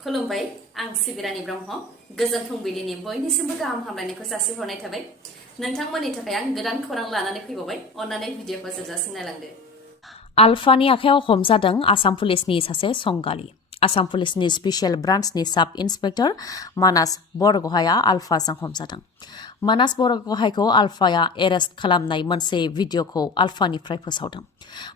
खुलुमबाय आं सिबिरानि ब्रह्म गोजोन फुंबिलिनि बयनिसिमबो गाहाम हामलायनायखौ जासिहरनाय थाबाय नोंथांमोननि थाखाय आं गोदान खौरां लानानै फैबावबाय अन्नानै भिडिअखौ जोबजासिम नायलांदो आलफानि आखायाव हमजादों आसाम पुलिसनि सासे संगालि आसाम पुलिसनि स्पेशल ब्रान्चनि साब इन्सपेक्टर मानास बरगहाया आलफाजों हमजादों मानास बरगहायखौ आलफाया एरेस्ट खालामनाय मोनसे भिडिअखौ आलफानिफ्राय फोसावदों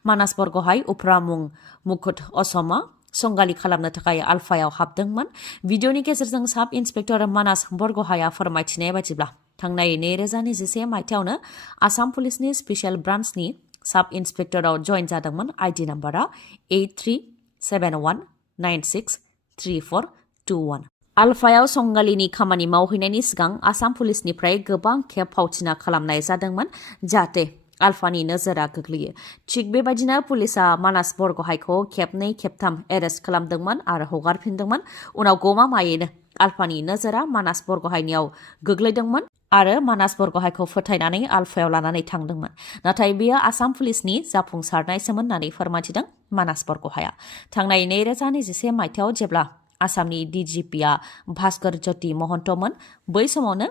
मानास बरगहाय उफ्रा मुं मुकुट असमा संगालि खालामनो थाखाय आलफायाव हाबदोंमोन भिडिअनि गेजेरजों साब इन्सपेक्टर मानास बरगहाया फोरमायथिनाय बायदिब्ला थांनाय 2021 मायथाइयावनो आसाम पुलिसनि स्पेशल ब्रान्चनि साब इन्सपेक्टराव जइन जादोंमोन आइडि नाम्बारा 8371963421 आलफायाव संगालिनि खामानि मावहैनायनि सिगां आसाम पुलिसनिफ्राय गोबां खेब फावथिना खालामनाय जादोंमोन जाहाथे आलफानि नोजोरा गोग्लैयो थिग बेबायदिनो पुलिसा मानास बरगहायखौ खेबनै खेबथाम एरेस्ट खालामदोंमोन आरो हगारफिनदोंमोन उनाव गमामायैनो आलफानि नोजोरा मानास बरगहायनियाव गोग्लैदोंमोन आरो मानास बरगहायखौ फोथायनानै आलफायाव लानानै थांदोंमोन नाथाय बेयो आसाम पुलिसनि जाफुंसारनायसोमोन होननानै फोरमायथिदों मानास बरगहाया थांनाय 2021 मायथाइयाव जेब्ला आसामनि डिजिपिआ भास्कर ज्योति महन्तमोन बै समावनो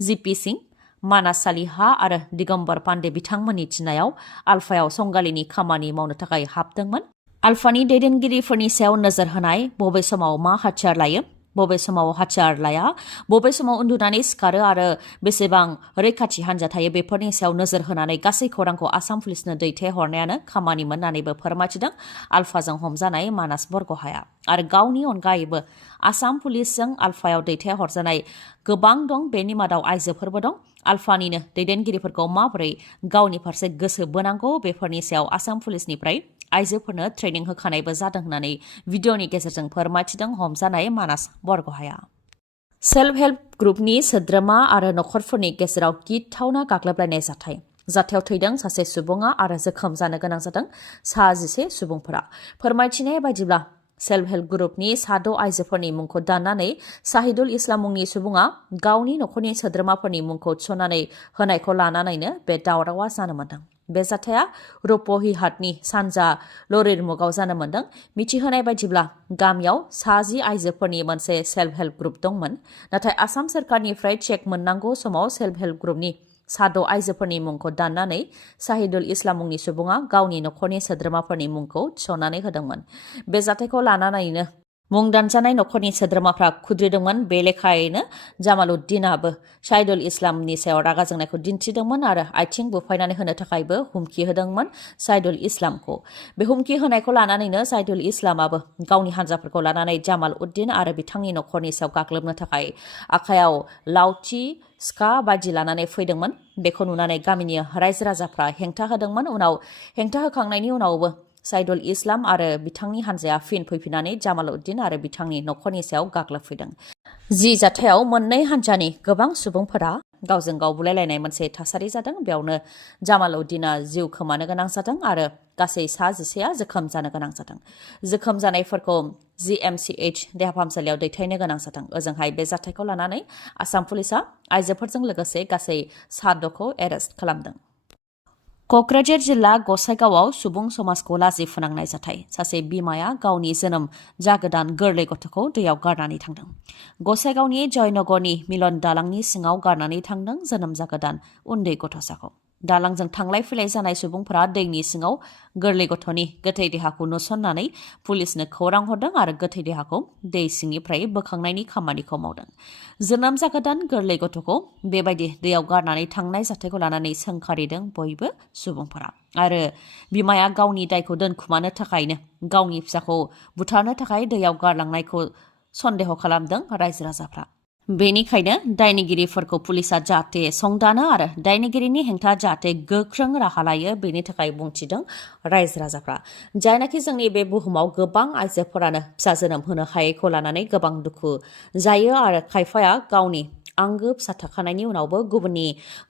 जिपि सिं मानास सालिहा आरो दिगम्बर पान्डे बिथांमोननि थिननायाव आलफायाव संगालिनि खामानि मावनो थाखाय हाबदोंमोन आलफानि दैदेनगिरिफोरनि सायाव नोजोर होनाय बबे समाव मा हाथियार लायो बबे समाव हाथियार लाया बबे समाव उन्दुनानै सिखारो आरो बेसेबां रैखाथि हान्जा थायो बेफोरनि सायाव नोजोर होनानै गासै खौरांखौ आसाम पुलिसनो दैथायहरनायानो खामानिमोन होननानैबो फोरमायथिदों आलफाजों हमजानाय मानास बरगहाया आरो गावनि अनगायैबो आसाम पुलिसजों आलफायाव दैथायहरजानाय गोबां दं बेनि मादाव आइजोफोरबो दं आलफानिनो दैदेनगिरिफोरखौ माबोरै गावनि फारसे गोसो बोनांगौ बेफोरनि सायाव आसाम पुलिसनिफ्राय आइजोफोरनो ट्रेनिं होखानायबो जादों होननानै भिडिअनि गेजेरजों फोरमायथिदों हमजानाय मानास बरगहाया सेल्फ हेल्प ग्रुपनि सोद्रोमा आरो नखरफोरनि गेजेराव गिथावना गाग्लोबलायनाय जाथायाव थैदों सासे सुबुङा आरो जोखोम जानो गोनां जादों 11 सुबुंफोरा फोरमायथिनाय बायदिब्ला सेल्फ हेल्प ग्रुपनि 6 आइजोफोरनि मुंखौ दाननानै साहिदुल इस्लाम मुंनि सुबुङा गावनि नखरनि सोद्रोमाफोरनि मुंखौ थिसननानै होनायखौ लानानैनो बे दावरावा जानो मोन्दों बे जाथाया रुपहिहाटनि सानजा लरिरमुगाव जानो मोन्दों मिथिहोनाय बायदिब्ला गामियाव 10 आइजोफोरनि मोनसे सेल्फ हेल्प ग्रुप दंमोन नाथाय आसाम सोरखारनिफ्राय चेक मोननांगौ समाव सेल्फ हेल्प ग्रुपनि 6 आइजोफोरनि मुंखौ दाननानै साहिदुल इस्लाम मुंनि सुबुङा गावनि नखरनि सोद्रोमाफोरनि मुंखौ थिसननानै होदोंमोन बे जाथायखौ लानानैनो मुं दानजानाय नखरनि सोद्रोमाफ्रा खुद्रिदोंमोन बे लेखायैनो जामालउद्दिनाबो साहिदुल इस्लामनि सायाव रागा जोंनायखौ दिन्थिदोंमोन आरो आथिं बुफायनानै होनो थाखायबो हुमखि होदोंमोन साहिदुल इस्लामखौ बे हुमखि होनायखौ लानानैनो साहिदुल इस्लामाबो गावनि हान्जाफोरखौ लानानै जामालउद्दिन आरो बिथांनि नखरनि सायाव गाग्लोबनो थाखाय आखायाव लावथि सिखा बायदि लानानै फैदोंमोन बेखौ नुनानै गामिनि रायजो राजाफ्रा हेंथा होदोंमोन उनाव हेंथा होखांनायनि उनावबो साहिदुल इस्लाम आरो बिथांनि हान्जाया फिन फैफिननानै जामालउद्दिन आरो बिथांनि नखरनि सायाव गाग्लोबफैदों जि जाथायाव मोननै हान्जानि गोबां सुबुंफोरा गावजों गाव बुलायलायनाय मोनसे थासारि जादों बेयावनो जामालउद्दिना जिउ खोमानो गोनां जादों आरो गासै 11 जोखोम जानो गोनां जादों जोखोम जानायफोरखौ GMCH देहा फाहामसालियाव दैथायनो गोनां जादों ओजोंहाय बे जाथायखौ लानानै आसाम पुलिसा आइजोफोरजों लोगोसे गासै 7खौ एरेस्ट खालामदों कक्राझार जिल्ला गसाइगावआव सुबुं समाजखौ लाजि फोनांनाय जाथाय सासे बिमाया गावनि जोनोम जागोदान गोरलै गथ'खौ दैयाव गारनानै थांदों गसाइगावनि जयनगरनि मिलन दालांनि सिङाव गारनानै थांदों जोनोम जागोदान उन्दै गथ'साखौ दालांजों थांलाय फैलाय जानाय सुबुंफोरा दैनि सिङाव गोरलै गथ'नि गोथै देहाखौ नुसननानै पुलिसनो खौरां हरदों आरो गोथै देहाखौ दै सिंनिफ्राय बोखांनायनि खामानिखौ मावदों जोनोम जागोदान गोरलै गथ'खौ बेबायदि दैयाव गारनानै थांनाय जाथायखौ लानानै सोंखारिदों बयबो सुबुंफोरा आरो बिमाया गावनि दायखौ दोनखुमानो थाखायनो गावनि फिसाखौ बुथारनो थाखाय दैयाव गारलांनायखौ सन्देह खालामदों रायजो राजाफ्रा बेनिखायनो दायनिगिरिफोरखौ पुलिसा जाहाथे संदानो आरो दायनिगिरिनि हेंथा जाहाथे गोख्रों राहा लायो बेनि थाखाय बुंथिदों रायजो राजाफ्रा जायनाखि जोंनि बे बुहुमाव गोबां आइजोफोरानो फिसा जोनोम होनो हायैखौ लानानै गोबां दुखु जायो आरो खायफाया गावनि आंगो फिसा थाखानायनि उनावबो गुबुननि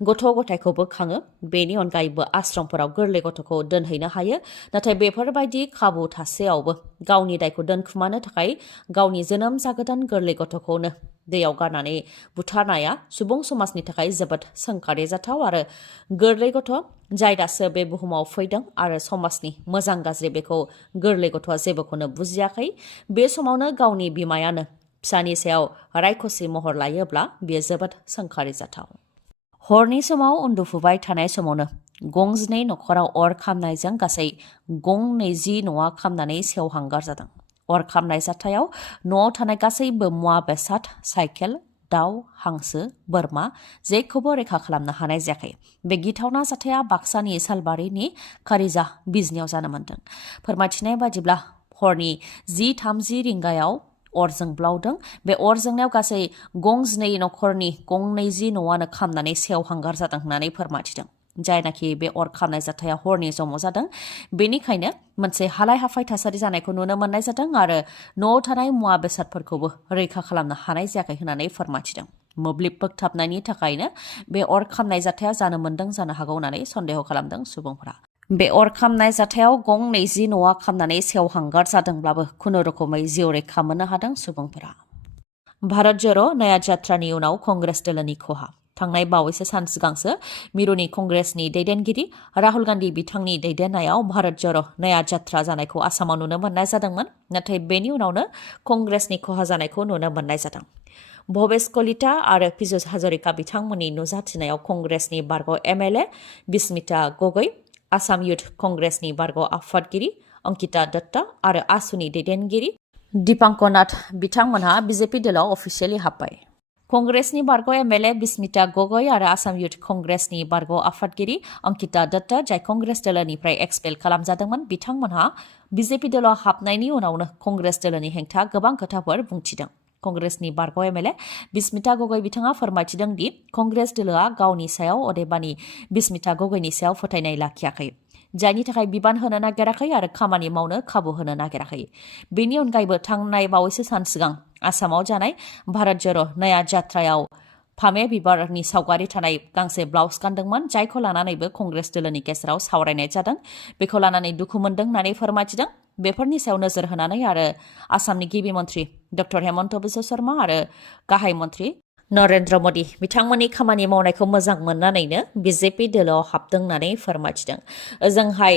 गथ' गथायखौबो खाङो। बेनि अनगायैबो आश्रमफोराव गोरलै गथ'खौ दोनहैनो हायो। नाथाय बेफोरबायदि खाबु थासेयावबो गावनि दायखौ दोनखुमानो थाखाय गावनि जोनोम जागोदान गोरलै गथ'खौनो दैयाव गारनानै बुथारनाया सुबुं समाजनि थाखाय जोबोद सोंखारिजाथाव आरो गोरलै गथ' जाय दासो बे बुहुमाव फैदों आरो समाजनि मोजां गाज्रि बेखौ गोरलै गथ'आ जेबोखौनो बुजियाखै। बे समावनो गावनि बिमायानो फिसानि सायाव रायखसि महर लायोब्ला बेयो जोबोद सोंखारिजाथाव। हरनि समाव उन्दुफुबाय थानाय समावनो गंजिनै नखराव अर खामनायजों गासै 20 न'आ खामनानै सेवहांगार जादों। अर खामनाय जाथायाव न'आव थानाय गासैबो मुवा बेसाद साइकेल, दाउ, हांसो, बोरमा जेखौबो रैखा खालामनो हानाय जायाखै। बे गिथावना जाथाया बाक्सानि सालबारिनि खारिजा बिजनियाव जानो मोन्दों। फोरमायथिनाय बादिब्ला हरनि 10:30 रिंगायाव अर जोंब्लावदों। बे अर जोंनायाव गासै 12 नखरनि 20 न'आनो खामनानै सेवहांगार जादों होननानै फोरमायथिदों। जायनाखि बे अर खामनाय जाथाया हरनि समाव जादों, बेनिखायनो मोनसे हालाय हाफाय थासारि जानायखौ नुनो मोननाय जादों आरो न'आव थानाय मुवा बेसादफोरखौबो रैखा खालामनो हानाय जायाखै होननानै फोरमायथिदों। मोब्लिब बोगथाबनायनि थाखायनो बे अर खामनाय जाथाया जानो मोन्दों जानो हागौ होननानै सन्देह खालामदों सुबुंफोरा। बे अर खामनाय जाथायाव 20 न'आ खामनानै सेवहांगार जादोंब्लाबो खुनुरुखुमै जिउ रैखा मोननो हादों सुबुंफोरा। भारत ज'र' न्याय जात्रानि उनाव कंग्रेस दोलोनि खहा। थांनाय बावैसो सान सिगांसो मिरुनि कंग्रेसनि दैदेनगिरि राहुल गान्धी बिथांनि दैदेननायाव भारत ज'र' न्याय जात्रा जानायखौ आसामाव नुनो मोननाय जादोंमोन। नाथाय बेनि उनावनो कंग्रेसनि खहा जानायखौ नुनो मोननाय जादों। भवेश कलिता आरो पीयूष हाजरिका बिथांमोननि नुजाथिनायाव कंग्रेसनि बारग' MLA बिस्मिता गगৈ, आसाम युथ कंग्रेसनि बारग' आफादगिरि अंकिता दत्ता आरो आसुनि दैदेनगिरि दीपांकर नाथ बिथांमोनहा बीजेपी दोलाव अफिसियेलि हाबबाय। कंग्रेसनि बारग' MLA बिस्मिता गगৈ आरो आसाम युथ कंग्रेसनि बारग' आफादगिरि अंकिता दत्ता, जाय कंग्रेस दोलोनिफ्राय एक्सपेल खालामजादोंमोन, बिथांमोनहा बीजेपी दोलाव हाबनायनि उनावनो कंग्रेस दोलोनि हेंथा गोबां खोथाफोर बुंथिदों। कंग्रेसनि बारग' MLA बिस्मिता गगৈ बिथाङा फोरमायथिदों दि कंग्रेस दोलोआ गावनि सायाव अदेबानि बिस्मिता गगैनि सायाव फोथायनाय लाखियाखै, जायनि थाखाय बिबान होनो नागिराखै आरो खामानि मावनो खाबु होनो नागिराखै। बेनि अनगायैबो थांनाय बावैसो सान सिगां आसामाव जानाय भारत ज'र' न्याय जात्रायाव फामे बिबारनि सावगारि थानाय गांसे ब्लाउज गानदोंमोन, जायखौ लानानैबो कंग्रेस दोलोनि गेजेराव सावरायनाय जादों। बेखौ लानानै दुखु मोनदों होननानै फोरमायथिदों। बेफोरनि सायाव नोजोर होनानै आरो आसामनि गिबि मन्त्रि डक्टर हेमन्त बिश्व शर्मा आरो गाहाय मन्त्रि नरेन्द्र मदि बिथांमोननि खामानि मावनायखौ मोजां मोननानैनो बीजेपी दोलोआव हाबदों होननानै फोरमायथिदों। ओजोंहाय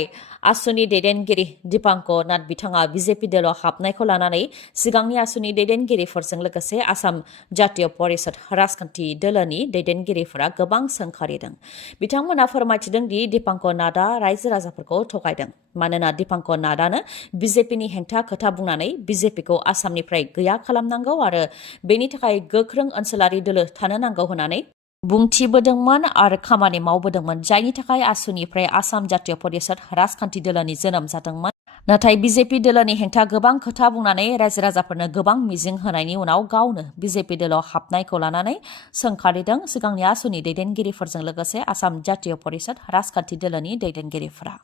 आसुनि दैदेनगिरि दीपांकर नाथ बिथाङा बीजेपी दोलोआव हाबनायखौ लानानै सिगांनि आसुनि दैदेनगिरिफोरजों लोगोसे आसाम जातीय परिषद राजखान्थि दोलोनि दैदेनगिरिफोरा गोबां सोंखारिदों। बिथांमोना फोरमायथिदों दि दीपांकर नाथआ रायजो राजाफोरखौ थगायदों, मानोना दीपांकर नाथआनो बीजेपीनि हेंथा खोथा बुंनानै बीजेपीखौ आसामनिफ्राय गैया खालामनांगौ आरो बेनि थाखाय गोख्रों ओनसोलारि दोलो थानो नांगौ होननानै बुंथिबोदोंमोन आरो खामानि मावबोदोंमोन, जायनि थाखाय आसुनिफ्राय आसाम जातीय परिषद राजखान्थि दोलोनि जोनोम जादोंमोन। नाथाय बीजेपी दोलोनि हेंथा गोबां खोथा बुंनानै रायजो राजाफोरनो गोबां मिजिं होनायनि उनाव गावनो बीजेपी दोलोआव हाबनायखौ लानानै सोंखारिदों सिगांनि आसुनि दैदेनगिरिफोरजों लोगोसे आसाम जातीय परिषद राजखान्थि दोलोनि दैदेनगिरिफोरा।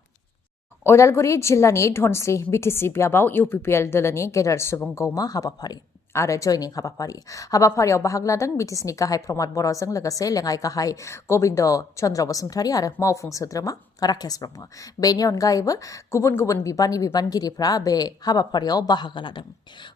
उदालगुरि जिल्लानि धनस्री बिटिसि बियाबाव UPPL दोलोनि गेदेर सुबुं गौमा हाबाफारि आरो जयनिं हाबाफारि। हाबाफारियाव बाहागो लादों बिटिसिनि गाहाय प्रमद बर'जों लोगोसे लेङाइ गाहाय गबिन्द चन्द्र बसुमतारी आरो मावफुं सोद्रोमा राकेश ब्रह्म। बेनि अनगायैबो गुबुन गुबुन बिबाननि बिबानगिरिफ्रा बे हाबाफारियाव बाहागो लादों।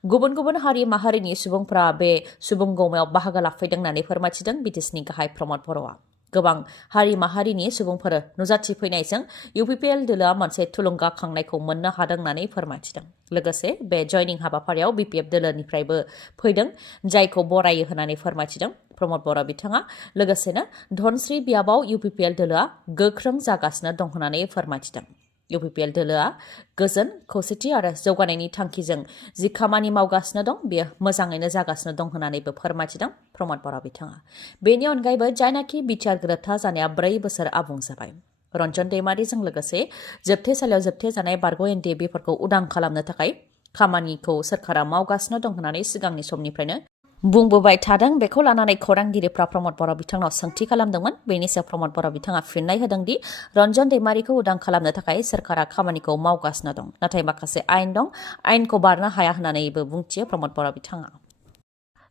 गुबुन गुबुन हारि माहारिनि सुबुंफ्रा बे सुबुं गौमायाव बाहागो लाफैदों होननानै फोरमायथिदों बिटिसिनि गाहाय प्रमद बर'आ। गोबां हारि माहारिनि सुबुंफोर नुजाथिफैनायजों UPPL दोलोआ मोनसे थुलुंगाखांनायखौ मोननो हादों होननानै फोरमायथिदों। लोगोसे बे जयनिं हाबाफारियाव BPF दोलोनिफ्रायबो फैदों, जायखौ बरायो होननानै फोरमायथिदों प्रमद बर' बिथाङा। लोगोसेनो धनस्री बियाबाव UPPL दोलोआ गोख्रों जागासिनो दं होननानै फोरमायथिदों। UPPL दोलोआ गोजोन, खौसेथि आरो जौगानायनि थांखिजों जि खामानि मावगासिनो दं, बेयो मोजाङैनो जागासिनो दं होननानैबो फोरमायथिदों प्रमद बर' बिथाङा। बेनि अनगायैबो जायनाखि बिटिआर गोरोबथा जानाया 4 बोसोर आबुं जाबाय, रन्जन दैमारिजों लोगोसे जोबथेसालियाव जोबथेजानाय बारग' NDAफोरखौ उदां खालामनो थाखाय खामानिखौ सोरखारा मावगासिनो दं होननानै सिगांनि समनिफ्रायनो बुंबोबाय थादों। बेखौ लानानै खौरांगिरिफ्रा प्रमद बर' बिथांनाव सोंथि खालामदोंमोन। बेनि सायाव प्रमद बर' बिथाङा फिननाय होदों दि रन्जन दैमारिखौ उदां खालामनो थाखाय सोरखारा खामानिखौ मावगासिनो दं, नाथाय माखासे आयेन दं, आयेनखौ बारनो हाया होननानैबो बुंथियो प्रमद बर' बिथाङा।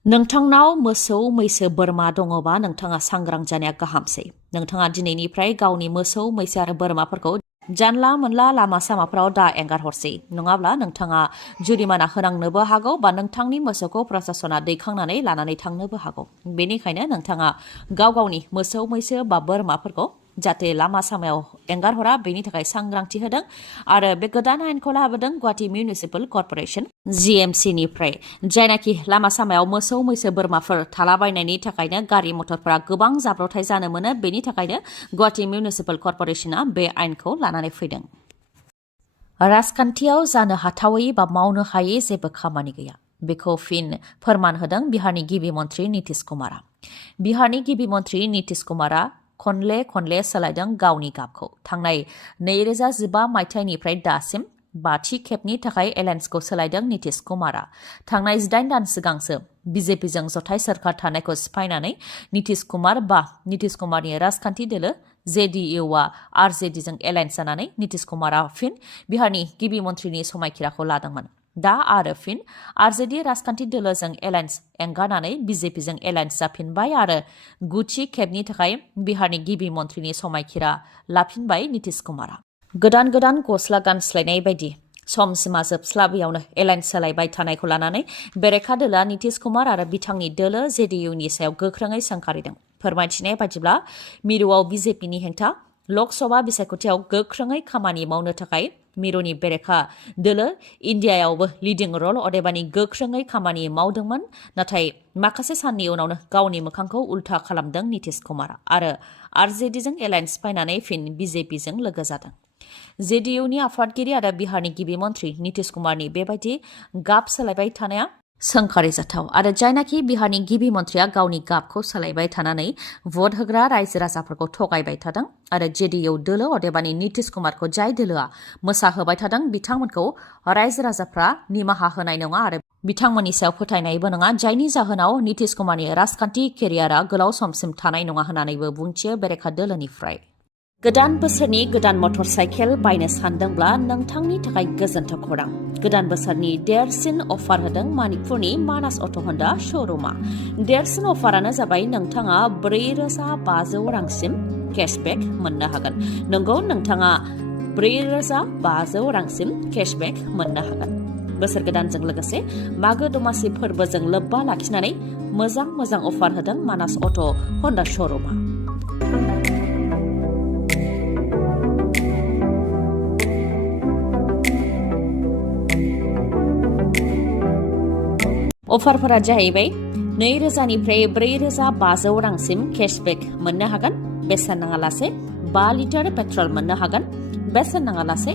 नोंथांनाव मोसौ मैसो बोरमा दङबा नोंथाङा सांग्रां जानाया गाहामसै। नोंथाङा दिनैनिफ्राय गावनि मोसौ मैसो आरो बोरमाफोरखौ जानला मोनला लामा सामाफोराव दा एंगारहरसै। नङाब्ला नोंथाङा जुरिमाना होनांनोबो हागौ बा नोंथांनि मोसौखौ प्रशासना दैखांनानै लानानै थांनोबो हागौ। बेनिखायनो नोंथाङा गाव गावनि मोसौ मैसो बा बोरमाफोरखौ जाहाथे लामा सामायाव एंगारहरा बेनि थाखाय सांग्रांथि होदों आरो बे गोदान आयेनखौ लाबोदों गुवाहाटी मिउनिसिपाल कर्परेसन GMC निफ्राय। जायनाखि लामा सामायाव मोसौ मैसो बोरमाफोर थालाबायनायनि थाखायनो गारि मटरफोरा गोबां जाब्रबथाय जानो मोनो। बेनि थाखायनो गुवाहाटी मिउनिसिपाल कर्परेसना बे आयेनखौ लानानै फैदों। राजखान्थियाव जानो हाथावै बा मावनो हायै जेबो खामानि गैया। बेखौ फिन फोरमान होदों बिहारनि गिबि मन्थ्रि नीतीश कुमारा। बिहारनि गिबि मन्थ्रि नीतीश कुमारा खनले सोलायदों गावनि गाबखौ। थांनाय 2015 मायथाइनिफ्राय दासिम 5थि खेबनि थाखाय एलायन्सखौ सोलायदों नीतीश कुमारा। थांनाय 18 दान सिगांसो बिजेपिजों जथाय सोरखार थानायखौ सिफायनानै नीतीश कुमारनि राजखान्थि दोलो JDUआ RJDजों एलायन्स जानानै नीतीश कुमारा फिन बिहारनि गिबि मन्थ्रिनि समायखिराखौ लादोंमोन। दा आरो फिन RJD राजखान्थि दोलोजों एलायन्स एंगारनानै बिजेपिजों एलायन्स जाफिनबाय आरो 9थि खेबनि थाखाय बिहारनि गिबि मन्थ्रिनि समायखिरा लाफिनबाय नीतीश कुमारा। गोदान गस्ला गानस्लायनाय बायदि सम सिमा जोबस्लाबैयावनो एलायन्स सोलायबाय थानायखौ लानानै बेरेखा दोलोआ नीतीश कुमार आरो बिथांनि दोलो JDUनि सायाव गोख्रोङै सोंखारिदों। फोरमायथिनाय बायदिब्ला मिरुआव बिजेपिनि हेंथा लकसभा बिसायख'थियाव गोख्रोङै खामानि मावनो थाखाय मिरुनि बेरेखा दोलो इन्डियायावबो लिडिं रल अदेबानि गोख्रोङै खामानि मावदोंमोन। नाथाय माखासे साननि उनावनो गावनि मोखांखौ उल्था खालामदों नीतीश कुमारा आरो RJDजों एलायन्स सिफायनानै फिन बिजेपिजों लोगो जादों। JDUनि आफादगिरि आरो बिहारनि गिबि मन्थ्रि नीतीश कुमारनि बेबायदि गाब सोलायबाय थानाया सोंखारिजाथाव आरो जायनाखि बिहारनि गिबि मन्थ्रिया गावनि गाबखौ सोलायबाय थानानै भट होग्रा रायजो राजाफोरखौ थगायबाय थादों आरो JDU दोलो अदेबानि नीतीश कुमारखौ जाय दोलोआ मोसाहोबाय थादों बिथांमोनखौ रायजो राजाफ्रा निमाहा होनाय नङा आरो बिथांमोननि सायाव फोथायनायबो नङा। जायनि जाहोनाव नीतीश कुमारनि राजखान्थि केरियारआ गोलाव समसिम थानाय नङा होननानैबो बुंथियो बेरेखा दोलोनिफ्राय। गोदान बोसोरनि गोदान मटर साइकेल बायनो सानदोंब्ला नोंथांनि थाखाय गोजोनथाव खौरां। गोदान बोसोरनि देरसिन अफार होदों मणिपुरनि मानास अट' हन्डा श'रुमा। देरसिन अफारानो जाबाय नोंथाङा 4,500 रांसिम केशबेक मोननो हागोन। नंगौ, नोंथाङा 4,500 रांसिम केशबेक मोननो हागोन। बोसोर गोदानजों लोगोसे मागो दमासि फोरबोजों लोब्बा लाखिनानै मोजां अफार होदों मानास अट' हन्डा श'रुमा। अफारफोरा जाहैबाय 2,000निफ्राय 4,500 रांसिम केशबेक मोननो हागोन। बेसेन नाङालासे 5 लिटार पेट्रल मोननो हागोन। बेसेन नाङालासे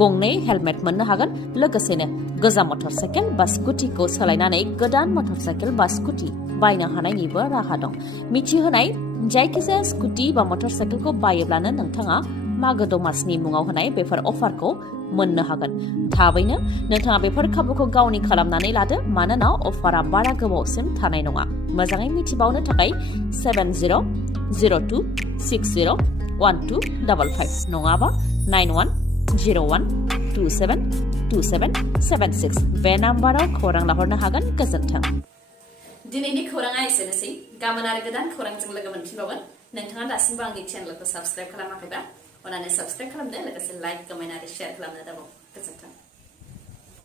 2 हेलमेट मोननो हागोन। लोगोसेनो गोजाम मटर साइकेल बा स्कुटिखौ सोलायनानै गोदान मटर साइकेल बा स्कुटि बायनो हानायनिबो राहा दं। मिथिहोनाय जायखिजाया स्कुटि बा मटर साइकेलखौ बायोब्लानो नोंथाङा मागो दमासिनि मुङाव होनाय बेफोर अफारखौ मोननो हागोन। थाबैनो नोंथाङा बेफोर खाबुखौ गावनि खालामनानै लादो, मानोना अफारा बारा गोबावसिम थानाय नङा। मोजाङै मिथिबावनो थाखाय 7002601255 नङाबा 9101272776 बे नाम्बाराव खौरां लाहरनो हागोन। गोजोन्थों। दिनैनि खौराङा एसेनोसै। गाबोन आरो गोदान खौरांजों लोगो मोनफिनबावगोन। नोंथाङा दासिमबो आंनि चेनेलखौ साबस्क्राइब खालामाखैबा अन्नानै साबस्क्राइब खालामदो, लोगोसे लाइक, कमेन्ट आरो शेयार खालामनो दाबाव। गोजोन्थों।